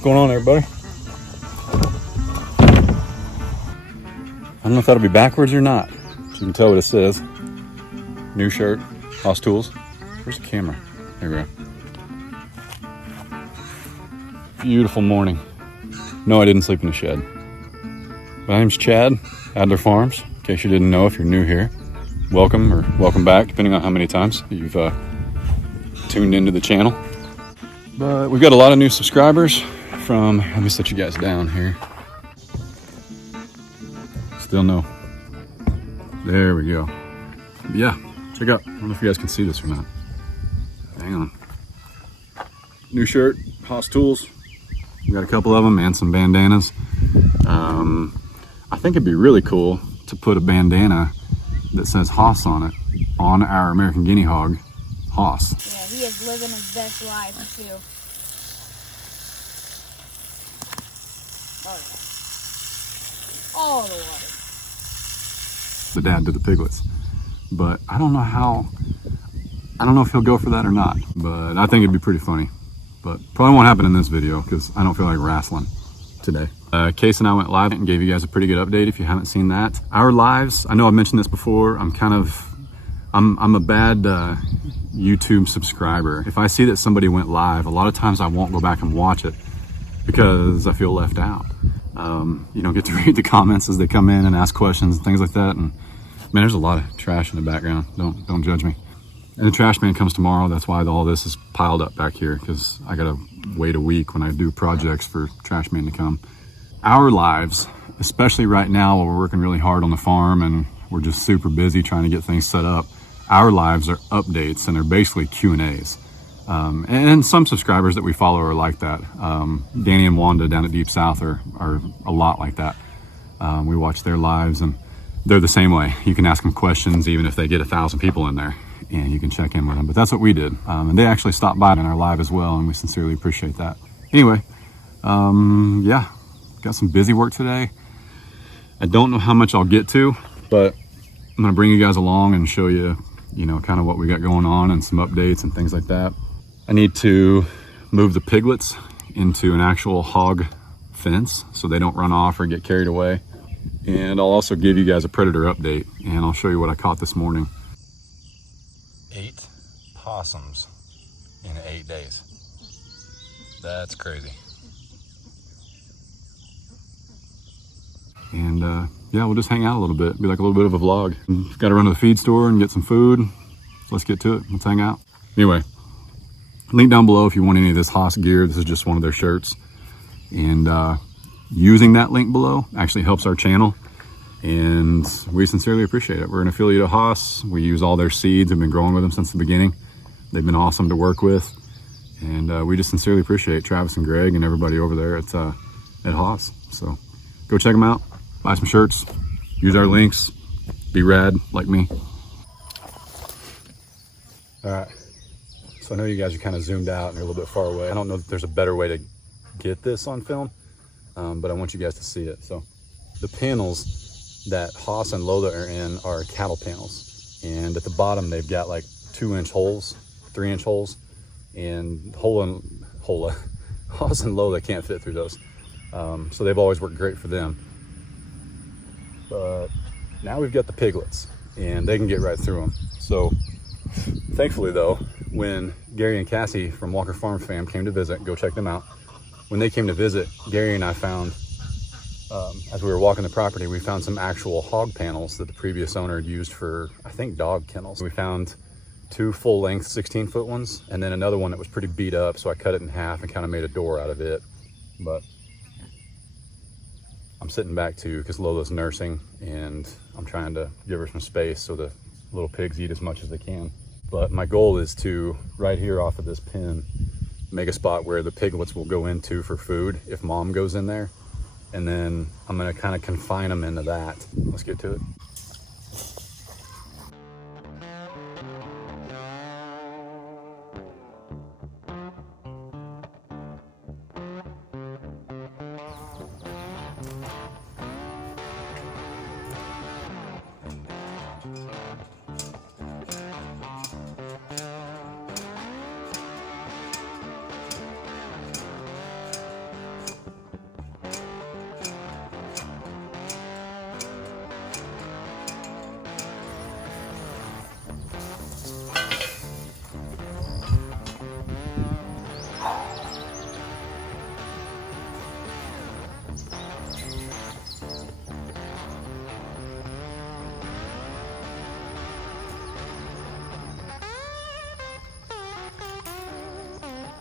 What's going on, everybody? I don't know if that'll be backwards or not. So you can tell what it says. New shirt, Hoss Tools. Where's the camera? There we go. Beautiful morning. No, I didn't sleep in the shed. My name's Chad, Adler Farms. In case you didn't know, if you're new here, welcome or welcome back, depending on how many times you've tuned into the channel. But we've got a lot of new subscribers from, let me set you guys down here. Still no. There we go. Yeah, check out. I don't know if you guys can see this or not. Hang on. New shirt, Hoss Tools. We got a couple of them and some bandanas. I think it'd be really cool to put a bandana that says Hoss on it on our American Guinea Hog, Hoss. Yeah, he is living his best life too. All the water. The dad to the piglets. But I don't know if he'll go for that or not, but I think it'd be pretty funny. But probably won't happen in this video because I don't feel like wrestling today. Case and I went live and gave you guys a pretty good update if you haven't seen that. Our lives, I know I've mentioned this before, I'm a bad YouTube subscriber. If I see that somebody went live, a lot of times I won't go back and watch it because I feel left out. You don't get to read the comments as they come in and ask questions and things like that. And man, there's a lot of trash in the background. Don't judge me. And the trash man comes tomorrow. That's why all this is piled up back here, because I gotta wait a week when I do projects for trash man to come. Our lives, especially right now while we're working really hard on the farm and we're just super busy trying to get things set up, our lives are updates and they're basically Q&As. And some subscribers that we follow are like that. Danny and Wanda down at Deep South are a lot like that. We watch their lives and they're the same way. You can ask them questions even if they get 1,000 people in there and you can check in with them. But that's what we did. And they actually stopped by in our live as well, and we sincerely appreciate that. Anyway, yeah, got some busy work today. I don't know how much I'll get to, but I'm gonna bring you guys along and show you, kind of what we got going on and some updates and things like that. I need to move the piglets into an actual hog fence so they don't run off or get carried away. And I'll also give you guys a predator update, and I'll show you what I caught this morning. 8 possums in 8 days. That's crazy. And yeah, we'll just hang out a little bit. Be like a little bit of a vlog. Got to run to the feed store and get some food. So let's get to it. Let's hang out. Anyway, link down below if you want any of this Hoss gear. This is just one of their shirts. And using that link below actually helps our channel. And we sincerely appreciate it. We're an affiliate of Hoss. We use all their seeds. We've been growing with them since the beginning. They've been awesome to work with. And we just sincerely appreciate Travis and Greg and everybody over there at Hoss. So go check them out. Buy some shirts. Use our links. Be rad like me. All right. So I know you guys are kind of zoomed out and you're a little bit far away. I don't know if there's a better way to get this on film, but I want you guys to see it. So the panels that Hoss and Lola are in are cattle panels, and at the bottom they've got like 2-inch holes, 3-inch holes, and Hoss and Lola can't fit through those, so they've always worked great for them. But now we've got the piglets and they can get right through them. So thankfully though, when Gary and Cassie from Walker Farm Fam came to visit, go check them out. When they came to visit, Gary and I found, as we were walking the property, we found some actual hog panels that the previous owner had used for, I think, dog kennels. We found 2 full-length 16-foot ones, and then another one that was pretty beat up, so I cut it in half and kind of made a door out of it. But I'm sitting back too because Lola's nursing, and I'm trying to give her some space so the little pigs eat as much as they can. But my goal is to, right here off of this pen, make a spot where the piglets will go into for food if mom goes in there. And then I'm gonna kind of confine them into that. Let's get to it.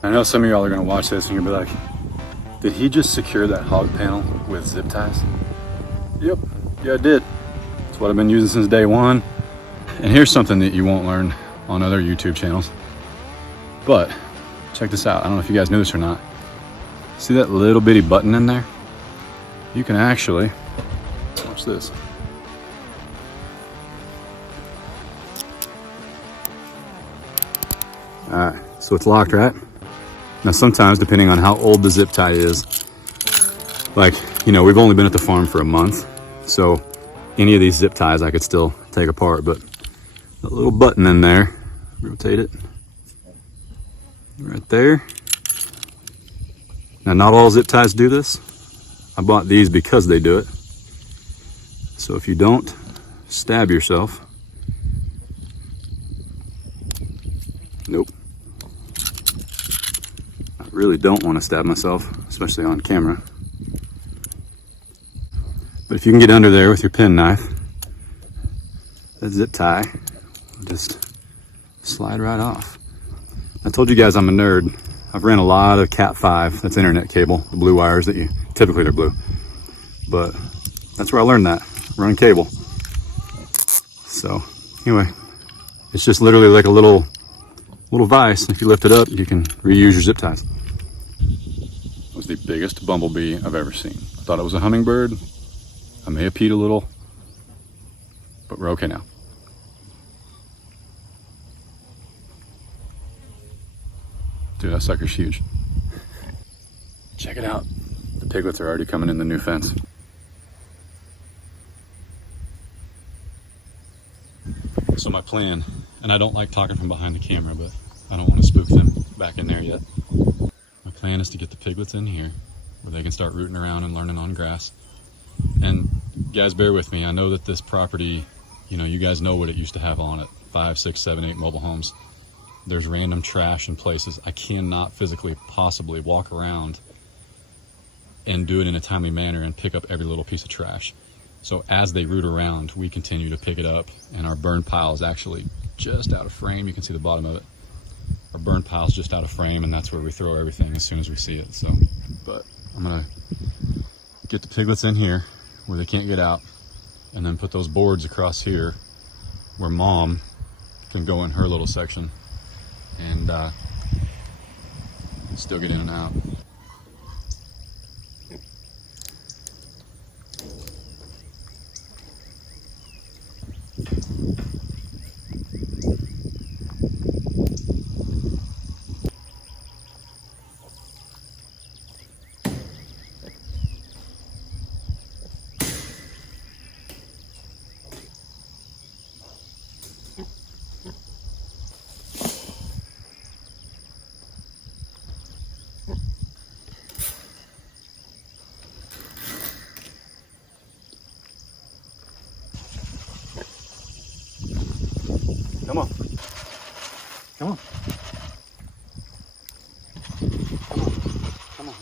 I know some of y'all are gonna watch this and you'll be like, did he just secure that hog panel with zip ties? Yep, yeah I did. It's what I've been using since day one. And here's something that you won't learn on other YouTube channels. But check this out, I don't know if you guys knew this or not. See that little bitty button in there? You can actually, watch this. All right, so it's locked, right? Now sometimes, depending on how old the zip tie is, like, you know, we've only been at the farm for a month, so any of these zip ties I could still take apart, but that little button in there, rotate it, right there. Now not all zip ties do this. I bought these because they do it. So if you don't stab yourself, nope. I really don't want to stab myself, especially on camera. But if you can get under there with your pen knife, that zip tie will just slide right off. I told you guys I'm a nerd. I've ran a lot of Cat 5, that's internet cable, the blue wires that you, typically they're blue. But that's where I learned that, running cable. So anyway, it's just literally like a little vise. If you lift it up, you can reuse your zip ties. It was the biggest bumblebee I've ever seen. I thought it was a hummingbird. I may have peed a little, but we're okay now. Dude, that sucker's huge. Check it out. The piglets are already coming in the new fence. So my plan, and I don't like talking from behind the camera, but I don't want to spook them back in there yet. My plan is to get the piglets in here where they can start rooting around and learning on grass. And guys, bear with me. I know that this property, you know, you guys know what it used to have on it. 5, 6, 7, 8 mobile homes. There's random trash in places. I cannot physically possibly walk around and do it in a timely manner and pick up every little piece of trash. So as they root around, we continue to pick it up, and our burn pile is actually just out of frame. You can see the bottom of it. Our burn pile is just out of frame, and that's where we throw everything as soon as we see it. So, but I'm gonna get the piglets in here where they can't get out, and then put those boards across here where Mom can go in her little section and still get in and out. Come on. Come on. Come on.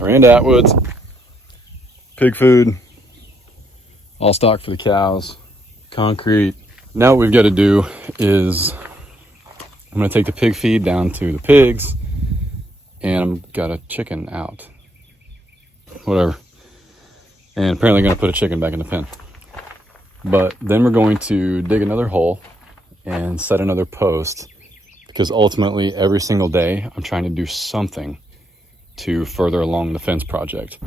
Miranda Atwood's pig food, all stock for the cows, concrete. Now what we've got to do is I'm gonna take the pig feed down to the pigs, and I'm got a chicken out. Whatever. And apparently gonna put a chicken back in the pen. But then we're going to dig another hole and set another post, because ultimately every single day I'm trying to do something to further along the fence project.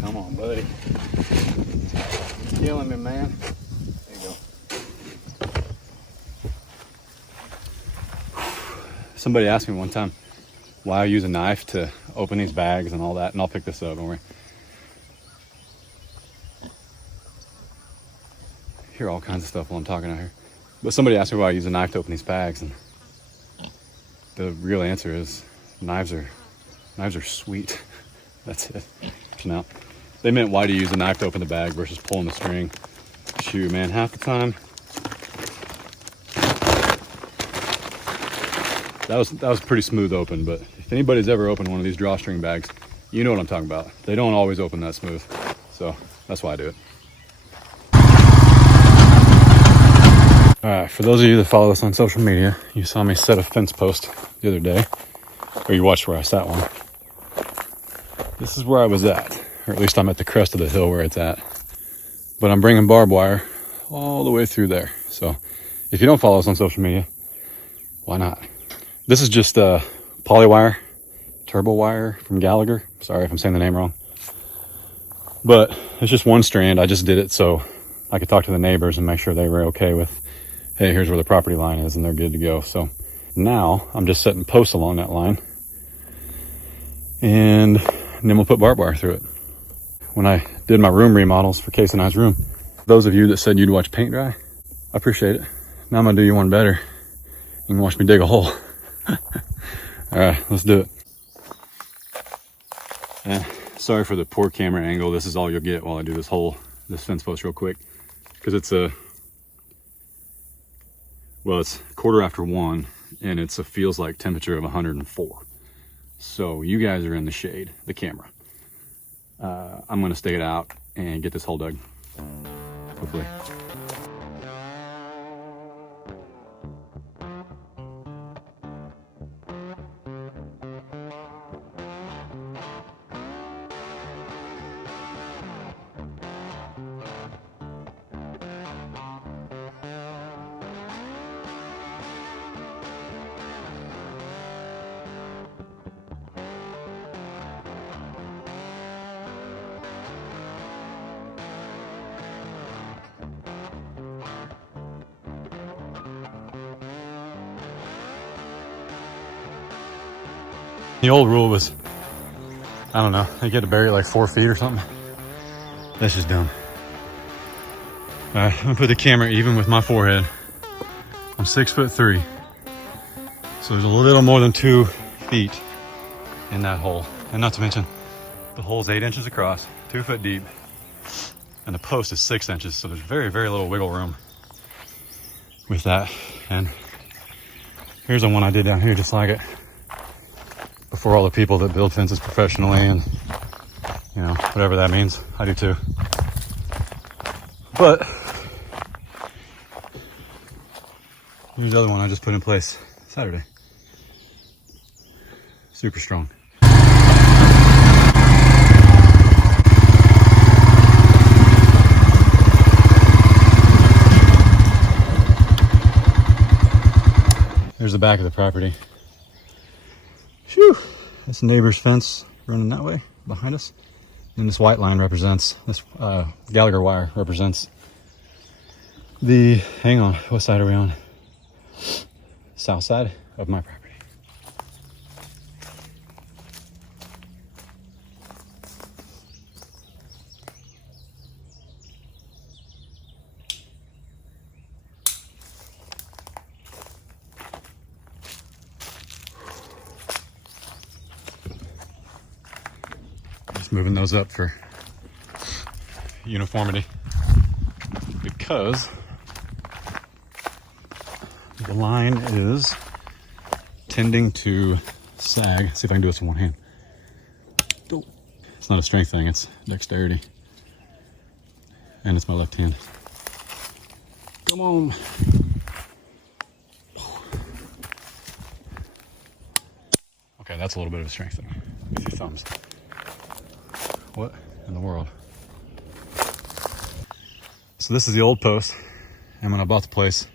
Come on, buddy. Killing me, man. There you go. Somebody asked me one time why I use a knife to open these bags and all that, and I'll pick this up, don't worry. Hear all kinds of stuff while I'm talking out here. But somebody asked me why I use a knife to open these bags, and the real answer is knives are sweet. That's it. Now, they meant why do you use a knife to open the bag versus pulling the string. Shoot, man, half the time that was pretty smooth open, but if anybody's ever opened one of these drawstring bags, you know what I'm talking about. They don't always open that smooth. So that's why I do it. All right, for those of you that follow us on social media, you saw me set a fence post the other day, or you watched where I sat one. This is where I was at, or at least I'm at the crest of the hill where it's at. But I'm bringing barbed wire all the way through there. So if you don't follow us on social media, why not? This is just poly wire, turbo wire from Gallagher. Sorry if I'm saying the name wrong. But it's just one strand. I just did it so I could talk to the neighbors and make sure they were okay with, hey, here's where the property line is, and they're good to go. So now I'm just setting posts along that line, and then we'll put barbed wire through it. When I did my room remodels for Case and I's room, those of you that said you'd watch paint dry, I appreciate it. Now I'm gonna do you one better. You can watch me dig a hole. All right, let's do it. Sorry for the poor camera angle. This is all you'll get while I do this fence post real quick, because it's it's 1:15, and it's a feels like temperature of 104. So you guys are in the shade, the camera. I'm gonna stay it out and get this hole dug, hopefully. The old rule was, I don't know, you had to bury it like 4 feet or something. That's just dumb. Alright, I'm gonna put the camera even with my forehead. I'm 6'3", so there's a little more than 2 feet in that hole. And not to mention, the hole's 8 inches across, 2 foot deep, and the post is 6 inches, so there's very, very little wiggle room with that. And here's the one I did down here just like it, before all the people that build fences professionally and, you know, whatever that means. I do too. But here's the other one I just put in place Saturday. Super strong. There's the back of the property. Phew! That's the neighbor's fence running that way behind us. And this white line represents, this Gallagher wire represents the, hang on, what side are we on? South side of my property. Just moving those up for uniformity, because the line is tending to sag. See if I can do this in one hand. It's not a strength thing, it's dexterity. And it's my left hand. Come on. Okay, that's a little bit of a strength thing with your thumbs. What in the world? So this is the old post, and when I bought the place,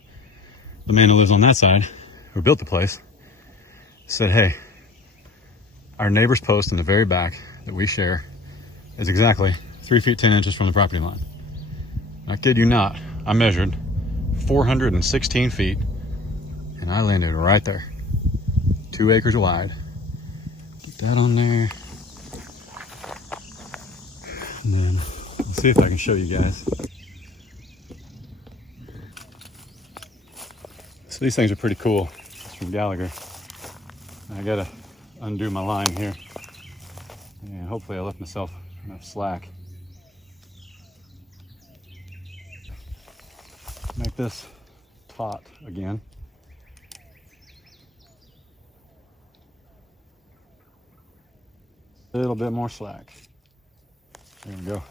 the man who lives on that side, who built the place, said, hey, our neighbor's post in the very back that we share is exactly 3 feet 10 inches from the property line. I kid you not, I measured 416 feet, and I landed right there. 2 acres wide. Get that on there. And then let's see if I can show you guys. So these things are pretty cool. It's from Gallagher. I gotta undo my line here. And hopefully I left myself enough slack. Make this taut again. A little bit more slack. There we go.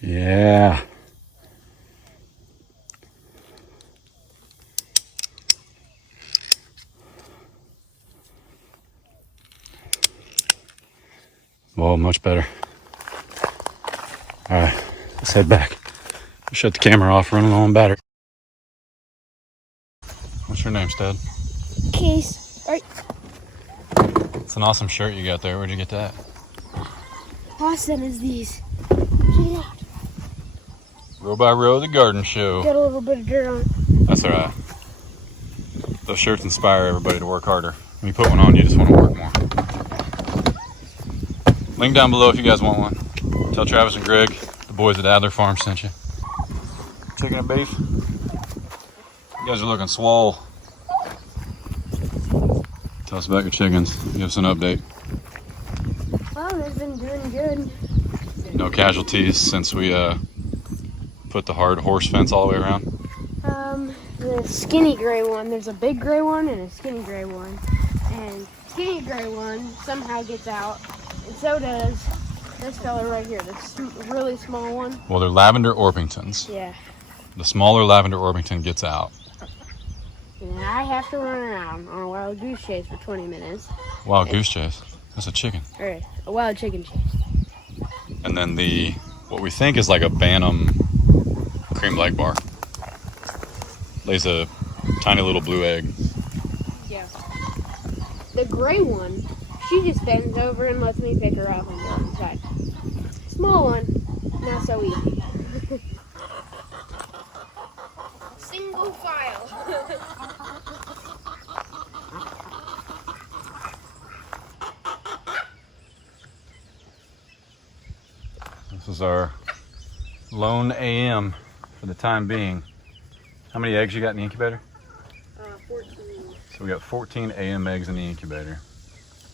Yeah. Whoa, much better. All right, let's head back. Shut the camera off, running low on battery. What's your name, Stead? Case. Right. It's an awesome shirt you got there. Where'd you get that? Austin is these. Check it out. Row by row, the garden show. Got a little bit of dirt on it. That's all right. Those shirts inspire everybody to work harder. When you put one on, you just want to work more. Link down below if you guys want one. Tell Travis and Greg, the boys at Adler Farms, sent you. Chicken and beef. You guys are looking swole. Tell us about your chickens. Give us an update. Well, they've been doing good. No casualties since we put the hard horse fence all the way around? The skinny gray one. There's a big gray one and a skinny gray one. And skinny gray one somehow gets out. And so does this fella right here, this really small one. Well, they're lavender Orpingtons. Yeah. The smaller lavender Orpington gets out. And I have to run around on a wild goose chase for 20 minutes. Wild goose chase? That's a chicken. Or a wild chicken chase. And then what we think is like a Bantam cream leg bar. Lays a tiny little blue egg. Yeah. The gray one, she just bends over and lets me pick her up and go inside. Small one, not so easy. Single file. This is our lone AM for the time being. How many eggs you got in the incubator? 14. So we got 14 AM eggs in the incubator.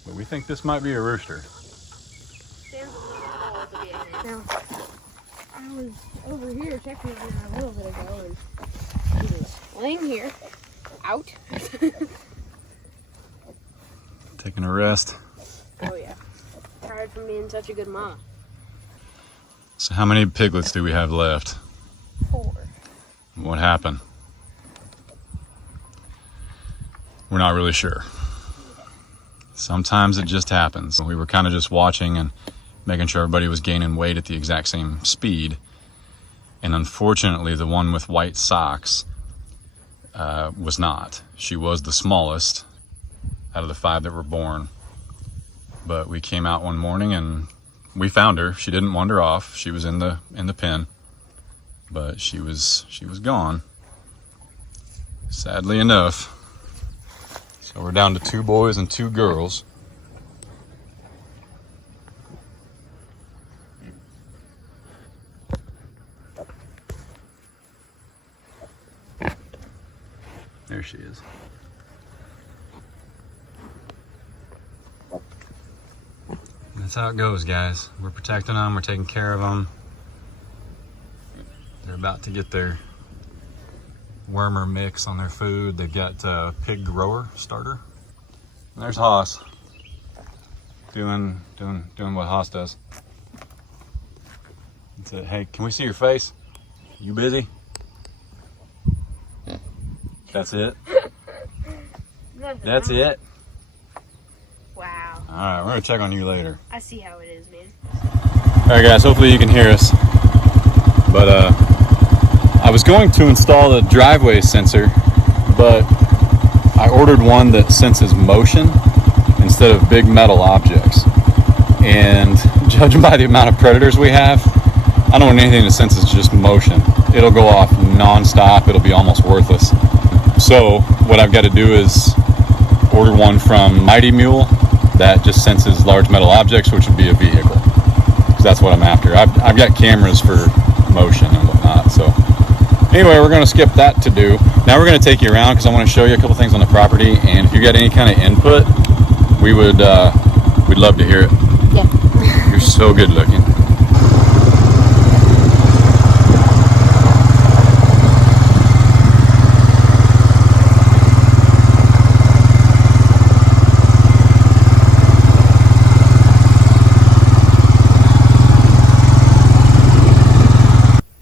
But we think this might be a rooster. Sam's a little tall to be in there. Now, I was over here checking it a little bit ago, and he was laying here, out. Taking a rest. Oh yeah. Tired from being such a good mama. So how many piglets do we have left? 4. What happened? We're not really sure. Sometimes it just happens. We were kind of just watching and making sure everybody was gaining weight at the exact same speed. And unfortunately, the one with white socks was not. She was the smallest out of the 5 that were born. But we came out one morning and we found her. She didn't wander off. She was in the pen, but she was gone, sadly enough. So we're down to 2 boys and 2 girls. There she is. That's how it goes, guys. We're protecting them, we're taking care of them. They're about to get their wormer mix on their food. They've got pig grower starter. And there's Haas doing what Haas does. That's it. Hey, can we see your face? You busy? That's it? That's it? Wow. All right, we're gonna check on you later. I see how it is, man. All right, guys, hopefully you can hear us. But I was going to install the driveway sensor, but I ordered one that senses motion instead of big metal objects. And judging by the amount of predators we have, I don't want anything that senses just motion. It'll go off non-stop. It'll be almost worthless. So what I've got to do is order one from Mighty Mule that just senses large metal objects, which would be a vehicle, because that's what I'm after. I've got cameras for motion and whatnot. So anyway, we're going to skip that to do. Now we're going to take you around because I want to show you a couple things on the property, and if you got any kind of input, we'd love to hear it. Yeah. You're so good looking.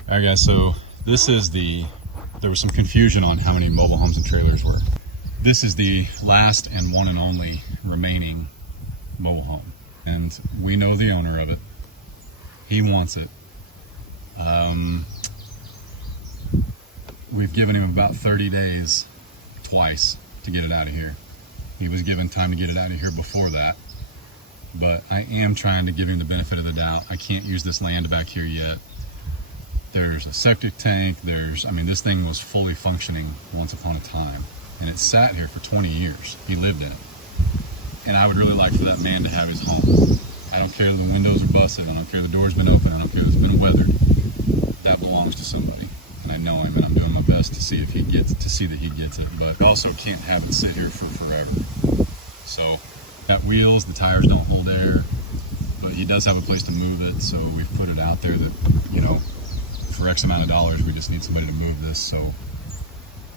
Alright guys, so this is there was some confusion on how many mobile homes and trailers were. This is the last and one and only remaining mobile home. And we know the owner of it. He wants it. We've given him about 30 days twice to get it out of here. He was given time to get it out of here before that. But I am trying to give him the benefit of the doubt. I can't use this land back here yet. There's a septic tank, this thing was fully functioning once upon a time, and it sat here for 20 years. He lived in it. And I would really like for that man to have his home. I don't care if the windows are busted, I don't care if the door's been open, I don't care if it's been weathered. That belongs to somebody. And I know him, and I'm doing my best to see that he gets it, but I also can't have it sit here for forever. So, got wheels, the tires don't hold air, but he does have a place to move it, so we've put it out there that, for X amount of dollars, we just need somebody to move this. So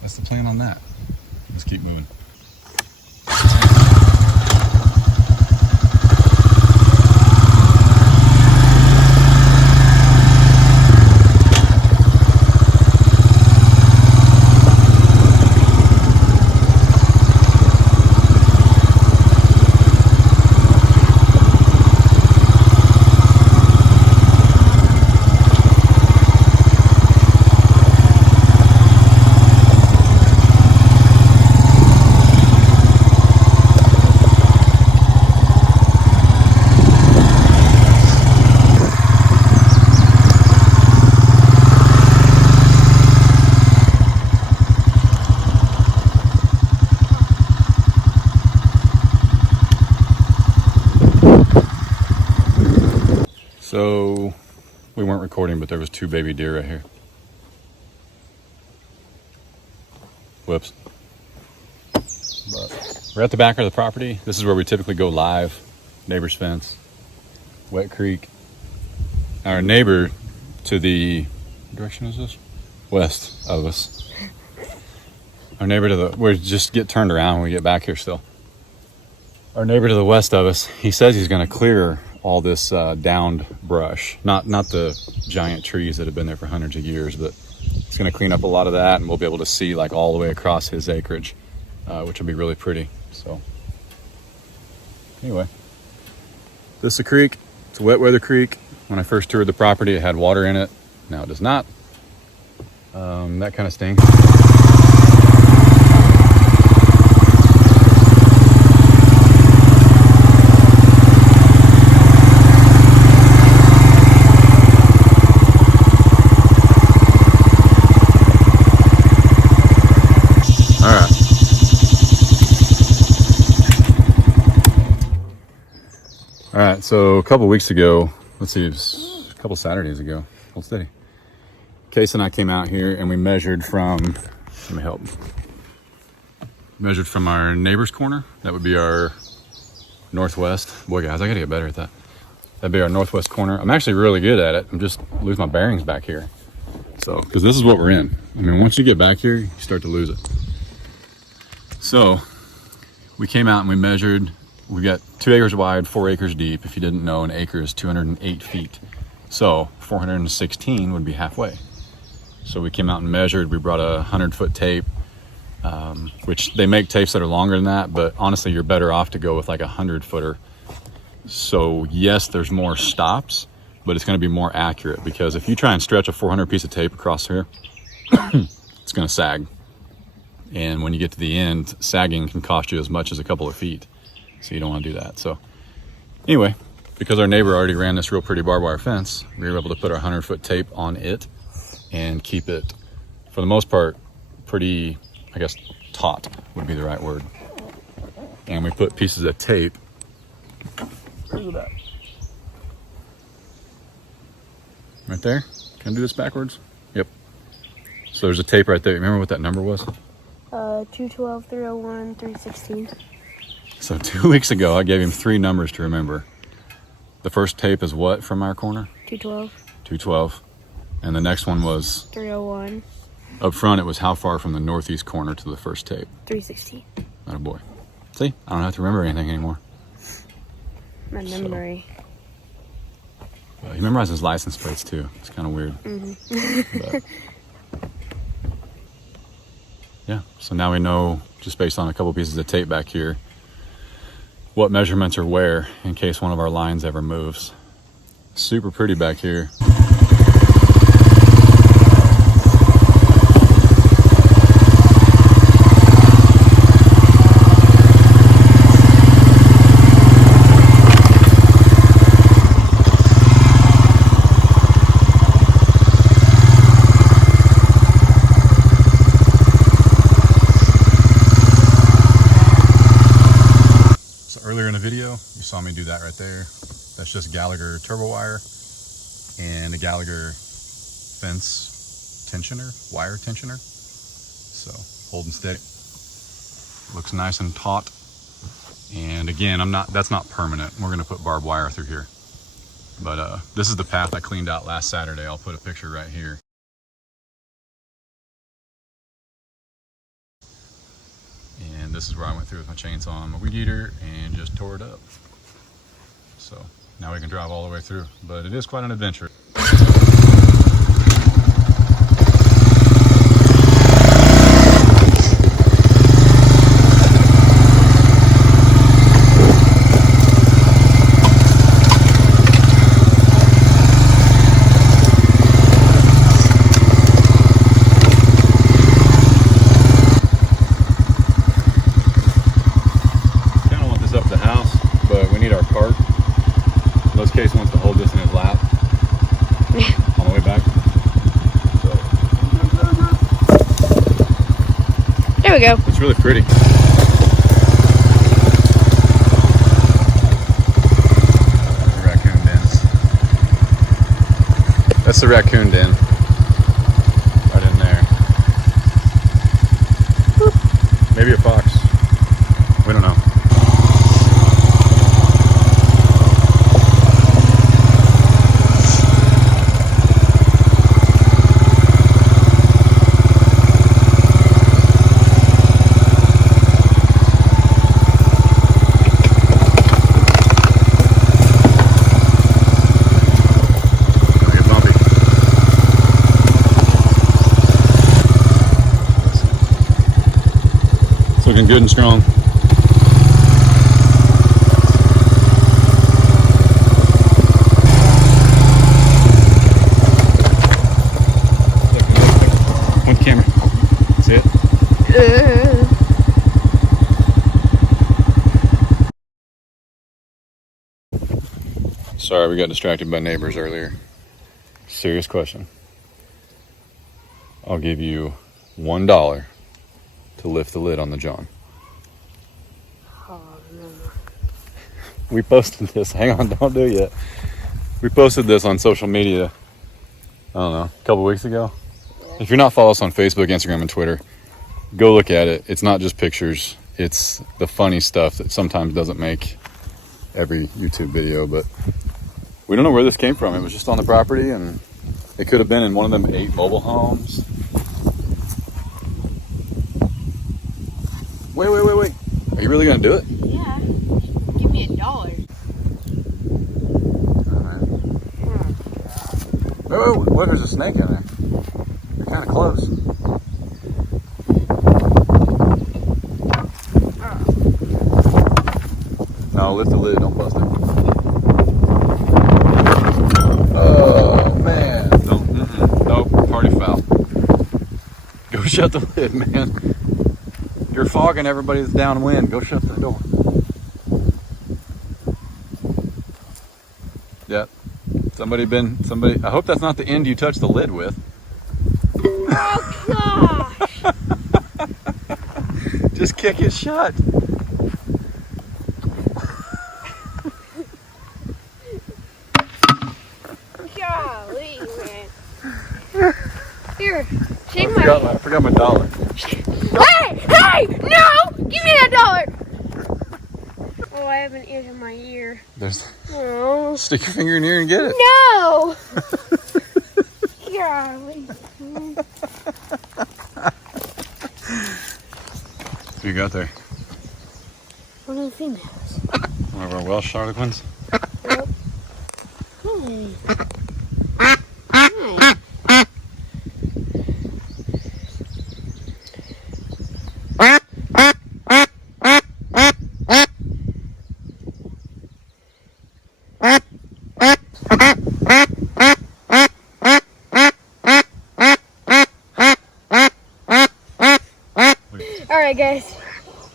that's the plan on that. Let's keep moving. we weren't recording, but there was 2 baby deer right here. Whoops. But we're at the back of the property. This is where we typically go live. Neighbor's fence, wet creek. Our neighbor to the, what direction is this? West of us. Our neighbor to the, we just get turned around when we get back here still. Our neighbor to the west of us, he says he's going to clear all this downed brush. Not the giant trees that have been there for hundreds of years, but he's going to clean up a lot of that, and we'll be able to see like all the way across his acreage, which will be really pretty. So anyway, this is a creek. It's a wet weather creek. When I first toured the property, it had water in it. Now it does not. That kind of stinks. All right, so a couple weeks ago, let's see, it was a couple Saturdays ago, hold steady. Case and I came out here and we measured from, let me help. Measured from our neighbor's corner. That would be our northwest. Boy, guys, I gotta get better at that. That'd be our northwest corner. I'm actually really good at it. I'm just losing my bearings back here. So, because this is what we're in. I mean, once you get back here, you start to lose it. So, we came out and we measured. We got 2 acres wide, 4 acres deep. If you didn't know, an acre is 208 feet. So 416 would be halfway. So we came out and measured. We brought a 100-foot tape, which they make tapes that are longer than that, but honestly, you're better off to go with like a 100-footer. So yes, there's more stops, but it's going to be more accurate, because if you try and stretch a 400 piece of tape across here, it's going to sag. And when you get to the end, sagging can cost you as much as a couple of feet. So you don't want to do that. So anyway, because our neighbor already ran this real pretty barbed wire fence, we were able to put our 100-foot tape on it and keep it, for the most part, pretty, I guess, taut would be the right word. And we put pieces of tape. Where's it at? Right there? Can I do this backwards? Yep. So there's a tape right there. Remember what that number was? 212, 301, 316. So 2 weeks ago, I gave him 3 numbers to remember. The first tape is what from our corner? 212. 212. And the next one was? 301. Up front, it was how far from the northeast corner to the first tape? 316. Atta boy. See, I don't have to remember anything anymore. My memory. So, he memorizes his license plates too. It's kind of weird. But, yeah, so now we know, just based on a couple pieces of tape back here, what measurements are where in case one of our lines ever moves. Super pretty back here. Earlier in the video, you saw me do that right there. That's just Gallagher turbo wire and a Gallagher fence tensioner, wire tensioner. So holding steady. Looks nice and taut. And again, that's not permanent. We're gonna put barbed wire through here. But this is the path I cleaned out last Saturday. I'll put a picture right here. And this is where I went through with my chainsaw on my weed eater and just tore it up. So now we can drive all the way through, but it is quite an adventure. Case wants to hold this in his lap on the way back. So. There we go. It's really pretty. Raccoon dens. That's the raccoon den. Right in there. Maybe a fox. We don't know. Looking good and strong. Point the camera. See it? Sorry, we got distracted by neighbors earlier. Serious question. I'll give you $1 to lift the lid on the John. Oh, no. We posted this. Hang on, don't do it yet. We posted this on social media, I don't know, a couple weeks ago. Yeah. If you're not following us on Facebook, Instagram, and Twitter, go look at it. It's not just pictures. It's the funny stuff that sometimes doesn't make every YouTube video, but we don't know where this came from. It was just on the property, and it could have been in one of them 8 mobile homes. Wait. Are you really gonna do it? Yeah. Give me $1. Alright. Wait, look, there's a snake in there. You're kinda close. No, lift the lid, don't bust it. Oh man. Nope, party foul. Go shut the lid, man. You're fogging everybody that's downwind. Go shut the door. Yep. Somebody. I hope that's not the end you touch the lid with. Oh gosh! Just kick it shut. Golly, man. Here, shake I forgot my dollar. Hey! No! Give me that $1! Oh, I have an itch in my ear. Oh. Stick your finger in here and get it. No! Golly. What you got there? One of the females. One of our Welsh Harlequins? Yep. Hey. Hi. Alright guys,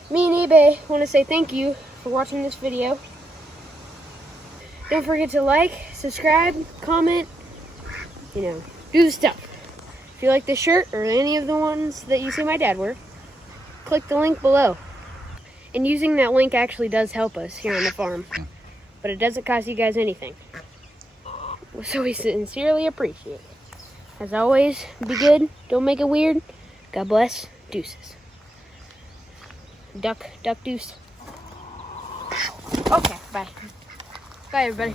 me and eBay want to say thank you for watching this video. Don't forget to like, subscribe, comment, do the stuff. If you like this shirt or any of the ones that you see my dad wear, click the link below. And using that link actually does help us here on the farm, but it doesn't cost you guys anything. So we sincerely appreciate it. As always, be good, don't make it weird. God bless, deuces. Duck, deuce. Okay, bye. Bye, everybody.